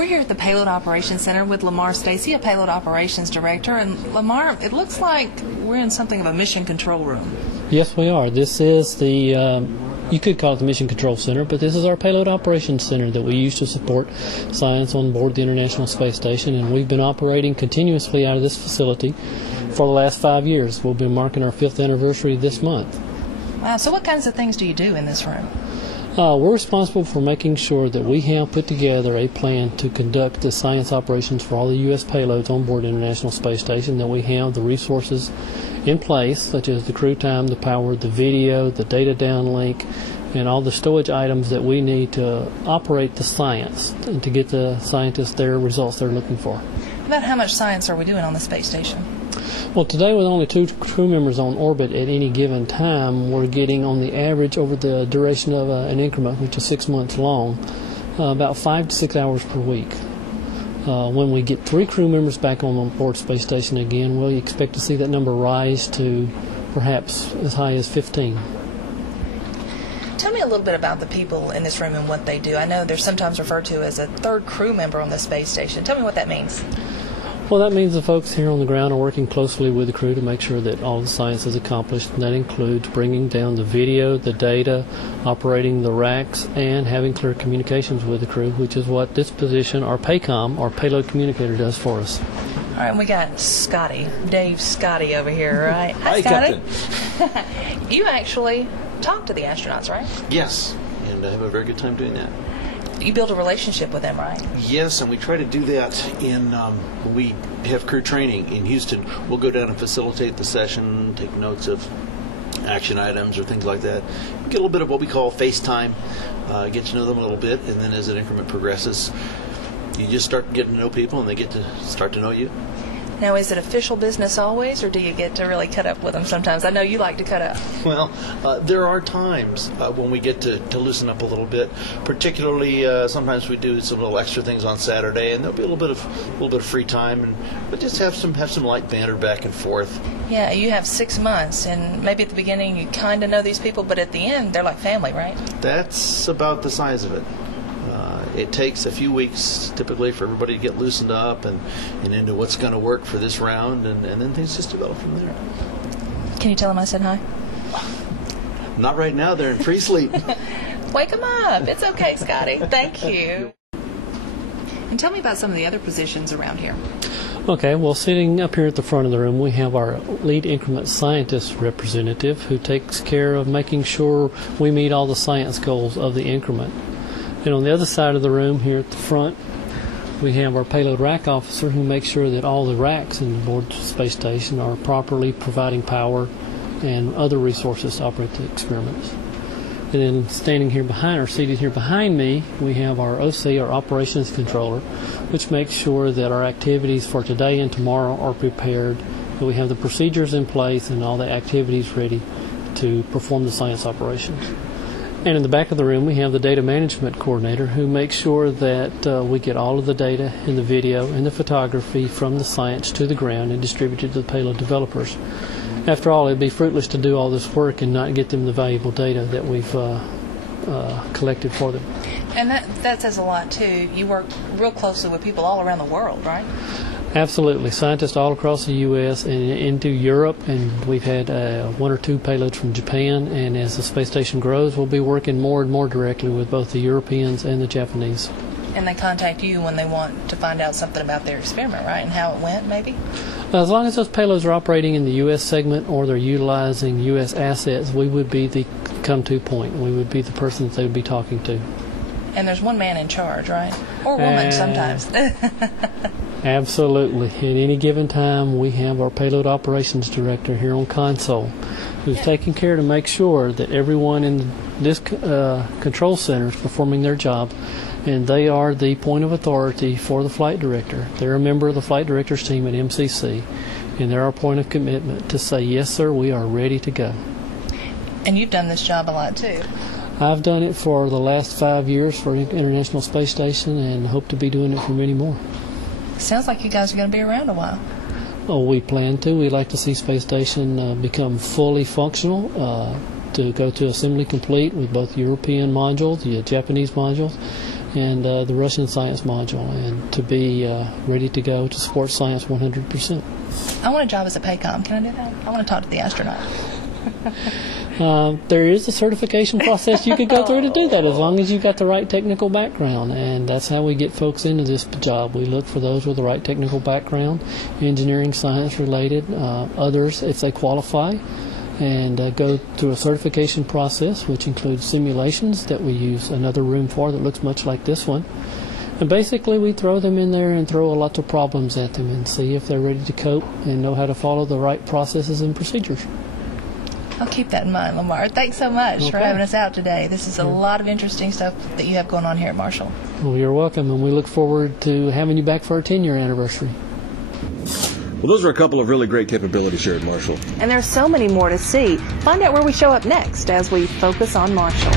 We're here at the Payload Operations Center with Lamar Stacy, a Payload Operations Director. And Lamar, it looks like we're in something of a mission control room. Yes, we are. This is the, you could call it the Mission Control Center, but this is our Payload Operations Center that we use to support science on board the International Space Station. And we've been operating continuously out of this facility for the last 5 years. We'll be marking our 5th anniversary this month. Wow, so what kinds of things do you do in this room? We're responsible for making sure that we have put together a plan to conduct the science operations for all the U.S. payloads on board the International Space Station, that we have the resources in place, such as the crew time, the power, the video, the data downlink, and all the storage items that we need to operate the science and to get the scientists their results they're looking for. About how much science are we doing on the space station? Well, today with only 2 crew members on orbit at any given time, we're getting on the average over the duration of an increment, which is 6 months long, about 5 to 6 hours per week. When we get 3 crew members back on board space station again, we'll expect to see that number rise to perhaps as high as 15. Tell me a little bit about the people in this room and what they do. I know they're sometimes referred to as a 3rd crew member on the space station. Tell me what that means. Well, that means the folks here on the ground are working closely with the crew to make sure that all the science is accomplished, and that includes bringing down the video, the data, operating the racks, and having clear communications with the crew, which is what this position, our PACOM, our payload communicator, does for us. All right, we got Scotty, Dave Scotty over here, right? Hi, Scotty. Captain. You actually talk to the astronauts, right? Yes, and I have a very good time doing that. You build a relationship with them, right? Yes, and we try to do that in when we have crew training in Houston. We'll go down and facilitate the session, take notes of action items or things like that. We get a little bit of what we call FaceTime, get to know them a little bit, and then as an increment progresses, you just start getting to know people and they get to start to know you. Now, is it official business always, or do you get to really cut up with them sometimes? I know you like to cut up. Well, there are times when we get to loosen up a little bit. Particularly, sometimes we do some little extra things on Saturday, and there'll be a little bit of free time, but just have some light banter back and forth. Yeah, you have 6 months, and maybe at the beginning you kind of know these people, but at the end they're like family, right? That's about the size of it. It takes a few weeks typically for everybody to get loosened up and into what's going to work for this round, and then things just develop from there. Can you tell them I said hi? Not right now. They're in free sleep. Wake them up. It's okay, Scotty. Thank you. And tell me about some of the other positions around here. Okay, well, sitting up here at the front of the room, we have our lead increment scientist representative who takes care of making sure we meet all the science goals of the increment. And on the other side of the room here at the front, we have our payload rack officer who makes sure that all the racks in the board space station are properly providing power and other resources to operate the experiments. And then standing here behind, or seated here behind me, we have our OC, our operations controller, which makes sure that our activities for today and tomorrow are prepared, that we have the procedures in place and all the activities ready to perform the science operations. And in the back of the room, we have the data management coordinator who makes sure that we get all of the data and the video and the photography from the science to the ground and distributed to the payload developers. After all, it would be fruitless to do all this work and not get them the valuable data that we've collected for them. And that says a lot, too. You work real closely with people all around the world, right? Absolutely. Scientists all across the U.S. and into Europe, and we've had 1 or 2 payloads from Japan, and as the space station grows, we'll be working more and more directly with both the Europeans and the Japanese. And they contact you when they want to find out something about their experiment, right, and how it went, maybe? As long as those payloads are operating in the U.S. segment or they're utilizing U.S. assets, we would be the come-to point. We would be the person that they would be talking to. And there's one man in charge, right? Or woman sometimes. Absolutely. At any given time, we have our Payload Operations Director here on console who's taking care to make sure that everyone in this control center is performing their job, and they are the point of authority for the flight director. They're a member of the flight director's team at MCC, and they're our point of commitment to say, yes, sir, we are ready to go. And you've done this job a lot, too. I've done it for the last 5 years for International Space Station and hope to be doing it for many more. Sounds like you guys are going to be around a while. Oh, we plan to. We'd like to see Space Station become fully functional, to go to assembly complete with both European modules, the Japanese modules, and the Russian science module, and to be ready to go to support science 100%. I want a job as a PACOM. Can I do that? I want to talk to the astronaut. There is a certification process you could go through to do that, as long as you've got the right technical background, and that's how we get folks into this job. We look for those with the right technical background, engineering, science related. Others, if they qualify, and go through a certification process, which includes simulations that we use another room for that looks much like this one. And basically we throw them in there and throw a lot of problems at them and see if they're ready to cope and know how to follow the right processes and procedures. I'll keep that in mind, Lamar. Thanks so much for having us out today. This is a lot of interesting stuff that you have going on here at Marshall. Well, you're welcome, and we look forward to having you back for our 10-year anniversary. Well, those are a couple of really great capabilities here at Marshall. And there's so many more to see. Find out where we show up next as we focus on Marshall.